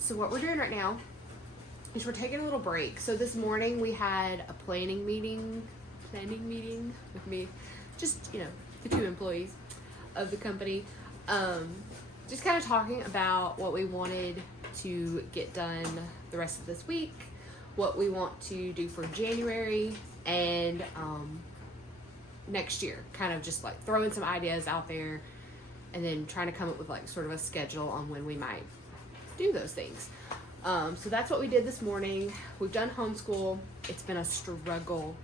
So what we're doing right now is we're taking a little break. So this morning we had a planning meeting with me, just, the two employees of the company. Just kind of talking about what we wanted to get done the rest of this week, what we want to do for January and next year. Kind of just like throwing some ideas out there and then trying to come up with like sort of a schedule on when we might do those things. So that's what we did this morning. We've done homeschool. It's been a struggle.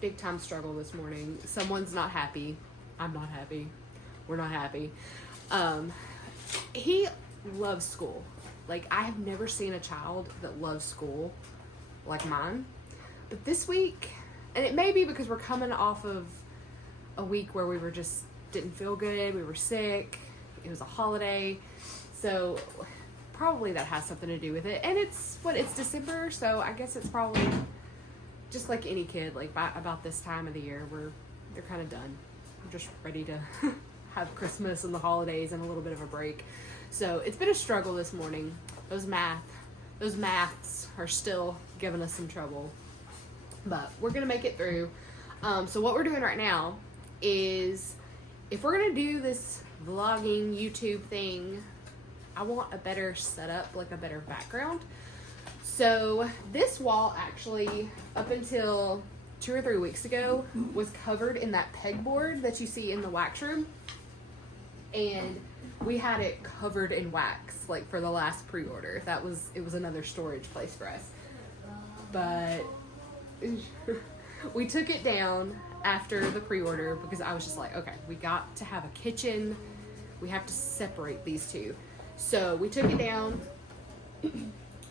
Big time struggle this morning. Someone's not happy. I'm not happy. We're not happy. He loves school. Like, I have never seen a child that loves school like mine. But this week, and it may be because we're coming off of a week where we were just didn't feel good. We were sick. It was a holiday. So probably that has something to do with it. And it's December, so I guess it's probably just like any kid, like by about this time of the year, they're kind of done. We're just ready to have Christmas and the holidays and a little bit of a break. So it's been a struggle this morning. Those maths are still giving us some trouble, but we're gonna make it through. So what we're doing right now is, if we're gonna do this vlogging YouTube thing, I want a better setup, like a better background. So this wall actually, up until 2 or 3 weeks ago, was covered in that pegboard that you see in the wax room. And we had it covered in wax, like for the last pre-order. It was another storage place for us. But we took it down after the pre-order because I was just like, okay, we got to have a kitchen. We have to separate these two. So we took it down,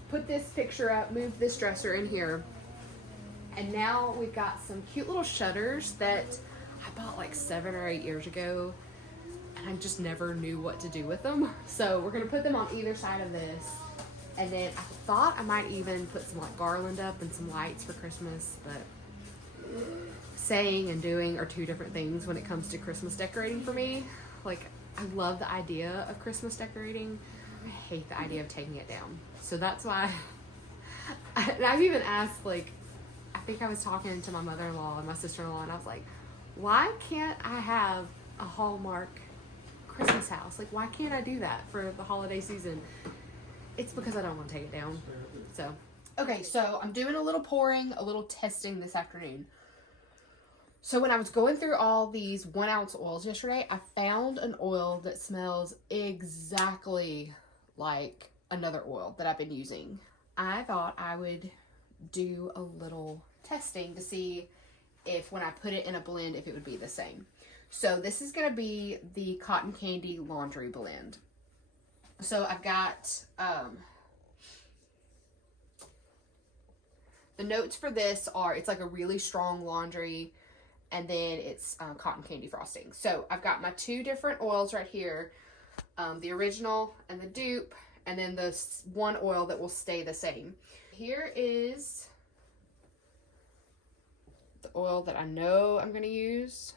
put this picture up, moved this dresser in here, and now we've got some cute little shutters that I bought like 7 or 8 years ago, and I just never knew what to do with them. So we're gonna put them on either side of this, and then I thought I might even put some like garland up and some lights for Christmas, but saying and doing are two different things when it comes to Christmas decorating for me. Like, I love the idea of Christmas decorating. I hate the idea of taking it down. So that's why I've even asked, like, I think I was talking to my mother-in-law and my sister-in-law, and I was like, why can't I have a Hallmark Christmas house? Like, why can't I do that for the holiday season? It's because I don't want to take it down. So, okay, so I'm doing a little pouring, a little testing this afternoon. So when I was going through all these 1 ounce oils yesterday, I found an oil that smells exactly like another oil that I've been using. I thought I would do a little testing to see if when I put it in a blend, if it would be the same. So this is going to be the Cotton Candy Laundry Blend. So I've got the notes for this are, it's like a really strong laundry, and then it's cotton candy frosting. So I've got my 2 different oils right here, the original and the dupe, and then the one oil that will stay the same. Here is the oil that I know I'm going to use.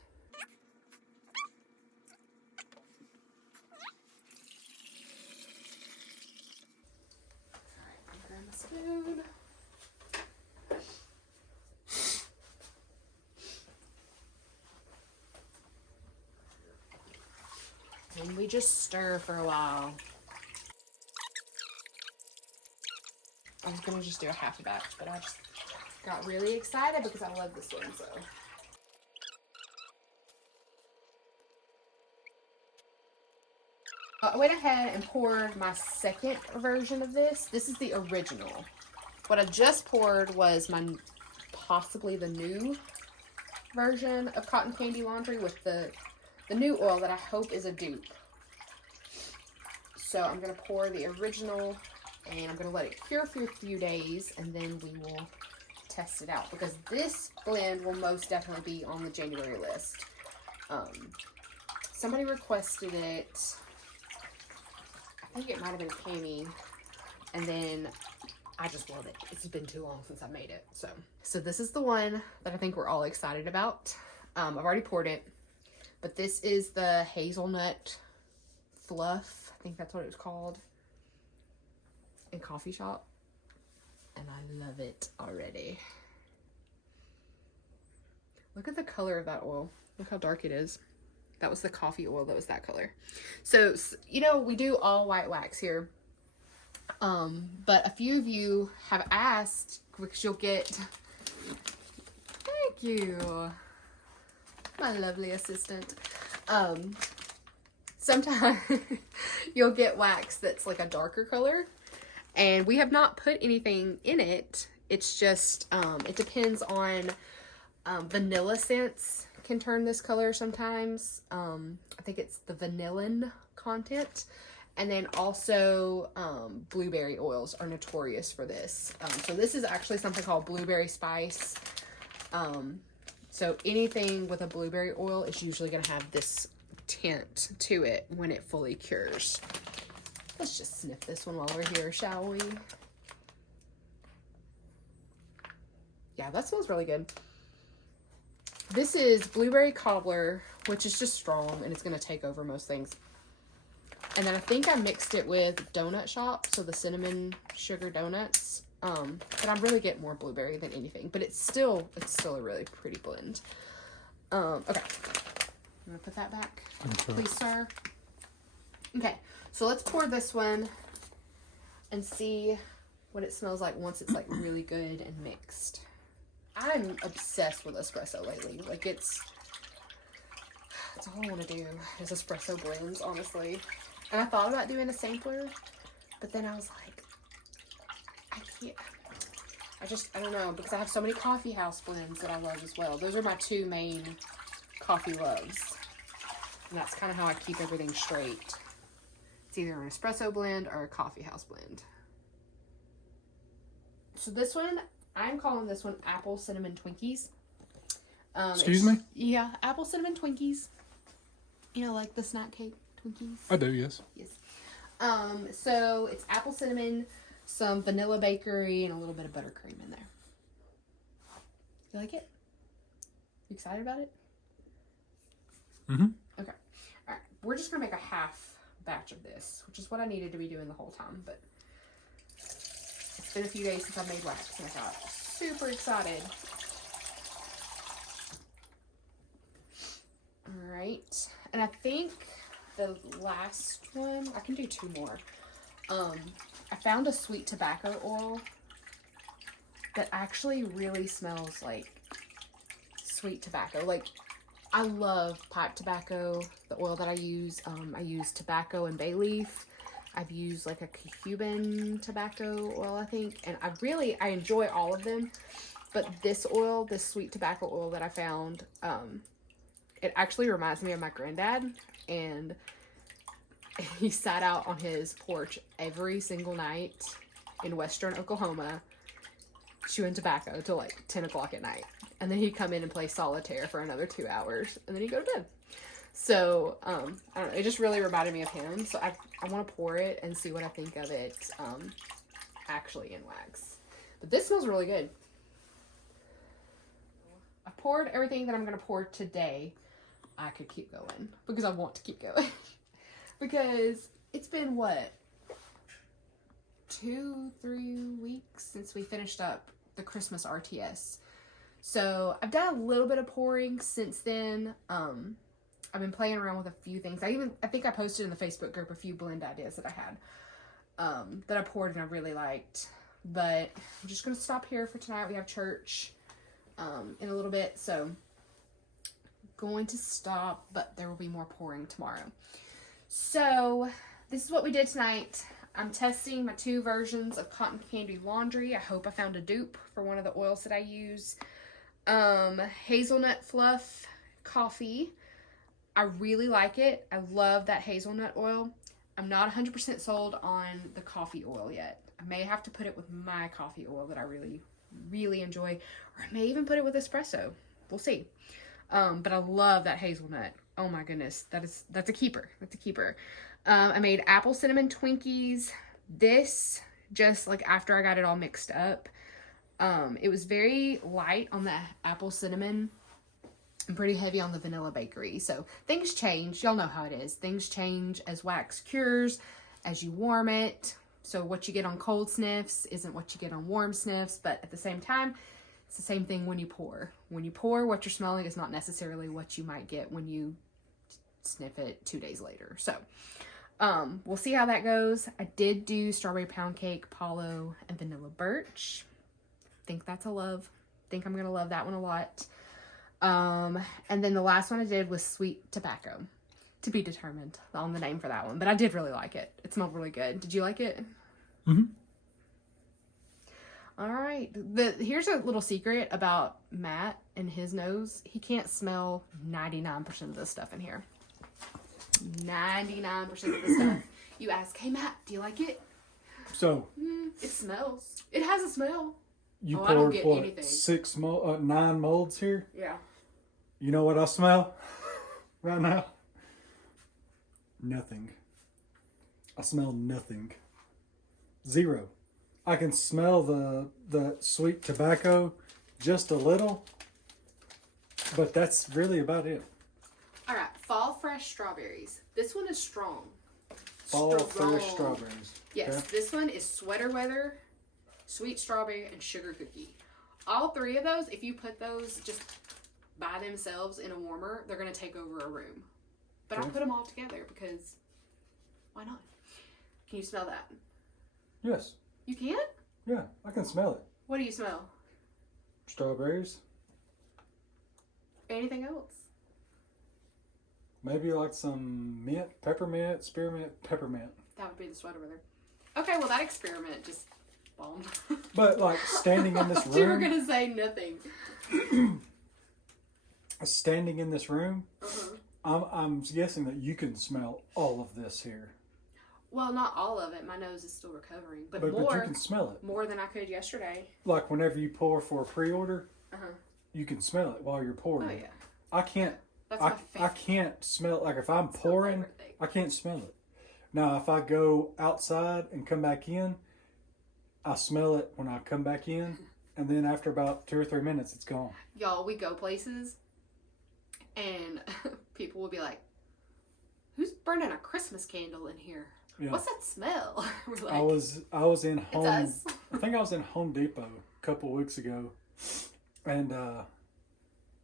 All right, I'm grabbing my spoon. And we just stir for a while. I was gonna just do a half a batch, but I just got really excited because I love this one, so. I went ahead and poured my second version of this. This is the original. What I just poured was possibly the new version of Cotton Candy Laundry with the new oil that I hope is a dupe. So I'm going to pour the original, and I'm going to let it cure for a few days, and then we will test it out, because this blend will most definitely be on the January list. Somebody requested it. I think it might have been Cami, and then I just love it. It's been too long since I made it. So this is the one that I think we're all excited about. I've already poured it, but this is the hazelnut Fluff. I think that's what it was called. In Coffee Shop. And I love it already. Look at the color of that oil. Look how dark it is. That was the coffee oil that was that color. So, you know, we do all white wax here. But a few of you have asked, because you'll get, thank you, my lovely assistant. Sometimes you'll get wax that's like a darker color, and we have not put anything in it. It's just, it depends on, vanilla scents can turn this color sometimes. I think it's the vanillin content. And then also, blueberry oils are notorious for this. So this is actually something called blueberry spice. So anything with a blueberry oil is usually going to have this tint to it when it fully cures. Let's just sniff this one while we're here, shall we? Yeah, that smells really good. This is blueberry cobbler, which is just strong and it's going to take over most things. And then I think I mixed it with Donut Shop, so the cinnamon sugar donuts. But I really get more blueberry than anything. But it's still a really pretty blend. Okay. I'm gonna put that back, please, sir. Okay, so let's pour this one and see what it smells like once it's like really good and mixed. I'm obsessed with espresso lately. Like that's all I want to do is espresso blends, honestly. And I thought about doing a sampler, but then I was like, I can't. I don't know, because I have so many coffee house blends that I love as well. Those are my two main coffee loves. And that's kind of how I keep everything straight. It's either an espresso blend or a coffee house blend. So this one, I'm calling this one Apple Cinnamon Twinkies. Excuse me? Yeah, Apple Cinnamon Twinkies. You know, like the snack cake Twinkies? I do, yes. Yes. So it's apple cinnamon, some vanilla bakery, and a little bit of buttercream in there. You like it? You excited about it? Mm-hmm. Okay. All right. We're just going to make a half batch of this, which is what I needed to be doing the whole time, but it's been a few days since I made wax, and I got super excited. All right. And I think the last one, I can do two more. I found a sweet tobacco oil that actually really smells like sweet tobacco. Like, I love pipe tobacco, the oil that I use. I use tobacco and bay leaf. I've used like a Cuban tobacco oil, I think. And I enjoy all of them. But this oil, this sweet tobacco oil that I found, it actually reminds me of my granddad. And he sat out on his porch every single night in western Oklahoma chewing tobacco till like 10 o'clock at night. And then he'd come in and play solitaire for another 2 hours. And then he'd go to bed. So, I don't know. It just really reminded me of him. So I want to pour it and see what I think of it actually in wax. But this smells really good. I poured everything that I'm going to pour today. I could keep going because I want to keep going. Because it's been, what, 2-3 weeks since we finished up the Christmas RTS. So I've done a little bit of pouring since then. I've been playing around with a few things. I think I posted in the Facebook group a few blend ideas that I had that I poured and I really liked. But I'm just going to stop here for tonight. We have church in a little bit, so going to stop, but there will be more pouring tomorrow. So this is what we did tonight. I'm testing my 2 versions of cotton candy laundry. I hope I found a dupe for one of the oils that I use. Hazelnut fluff coffee. I really like it. I love that hazelnut oil. I'm not 100% sold on the coffee oil yet. I may have to put it with my coffee oil that I really, really enjoy, or I may even put it with espresso. We'll see. But I love that hazelnut. Oh my goodness, that's a keeper. That's a keeper. I made apple cinnamon Twinkies. This just like after I got it all mixed up. It was very light on the apple cinnamon. I'm pretty heavy on the vanilla bakery. So things change. Y'all know how it is. Things change as wax cures, as you warm it. So what you get on cold sniffs isn't what you get on warm sniffs. But at the same time, it's the same thing when you pour. When you pour, what you're smelling is not necessarily what you might get when you sniff it 2 days later. So we'll see how that goes. I did do strawberry pound cake, Palo, and vanilla birch. Think that's a love. Think I'm going to love that one a lot. And then the last one I did was sweet tobacco. To be determined on the name for that one. But I did really like it. It smelled really good. Did you like it? Mm-hmm. All right. Here's a little secret about Matt and his nose. He can't smell 99% of the stuff in here. 99% of the stuff. You ask, hey Matt, do you like it? So it smells. It has a smell. you I don't poured get what, anything. 9 molds here? Yeah. You know what I smell right now? Nothing. I smell nothing. Zero. I can smell the sweet tobacco just a little, but that's really about it. All right. Fall fresh strawberries. This one is strong. Fall fresh strawberries. Yes. Okay. This one is sweater weather, sweet strawberry, and sugar cookie. All three of those, if you put those just by themselves in a warmer, they're going to take over a room. But I put them all together because why not? Can you smell that? Yes. You can? Yeah, I can smell it. What do you smell? Strawberries. Anything else? Maybe like some mint, peppermint, spearmint, peppermint. That would be the sweater weather. Okay, well that experiment just bombed. But like standing in this room. You were going to say nothing. Standing in this room, I'm guessing that you can smell all of this here. Well, not all of it. My nose is still recovering, but But more. you can smell it. More than I could yesterday. Like whenever you pour for a pre-order, Uh-huh. you can smell it while you're pouring. Oh yeah. I can't. That's my I favorite. can't smell it. Like if I'm It's my pouring, favorite thing. I can't smell it. Now if I go outside and come back in, I smell it when I come back in, and then after about 2 or 3 minutes, it's gone. Y'all, we go places, and people will be like, "Who's burning a Christmas candle in here? Yeah. What's that smell?" We're like, I was in Home. us. I think I was in Home Depot a couple of weeks ago, and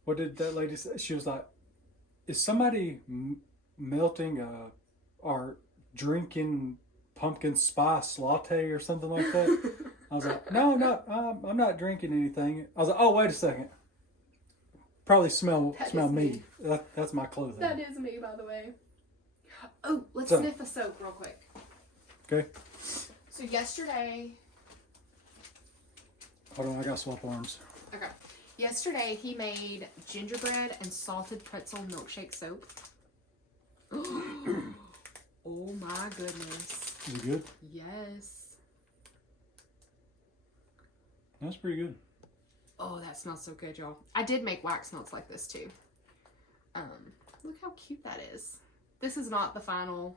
what did that lady say? She was like, "Is somebody melting or drinking pumpkin spice latte or something like that?" I was like, "No, I'm not drinking anything." I was like, "Oh, wait a second. Probably smell That smell is me. That's my clothing." That is me, by the way. Oh, let's So- sniff a soap real quick. Okay. So yesterday, Hold on, I got swap arms. okay. Yesterday he made gingerbread and salted pretzel milkshake soap. Oh my goodness. Is it good? Yes. That's pretty good. Oh, that smells so good, y'all. I did make wax melts like this too. Look how cute that is. This is not the final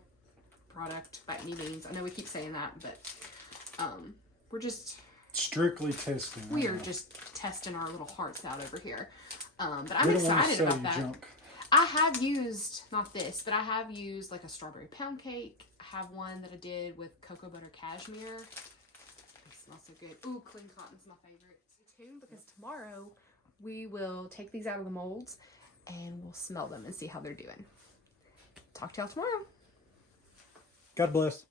product by any means. I know we keep saying that, but we're just Strictly testing. we are right now. just testing our little hearts out over here. But We I'm don't want to excited sell about you that. junk. I have used, not this, but I have used like a strawberry pound cake. I have one that I did with cocoa butter cashmere. It smells so good. Ooh, clean cotton's my favorite. Stay tuned because tomorrow we will take these out of the molds and we'll smell them and see how they're doing. Talk to y'all tomorrow. God bless.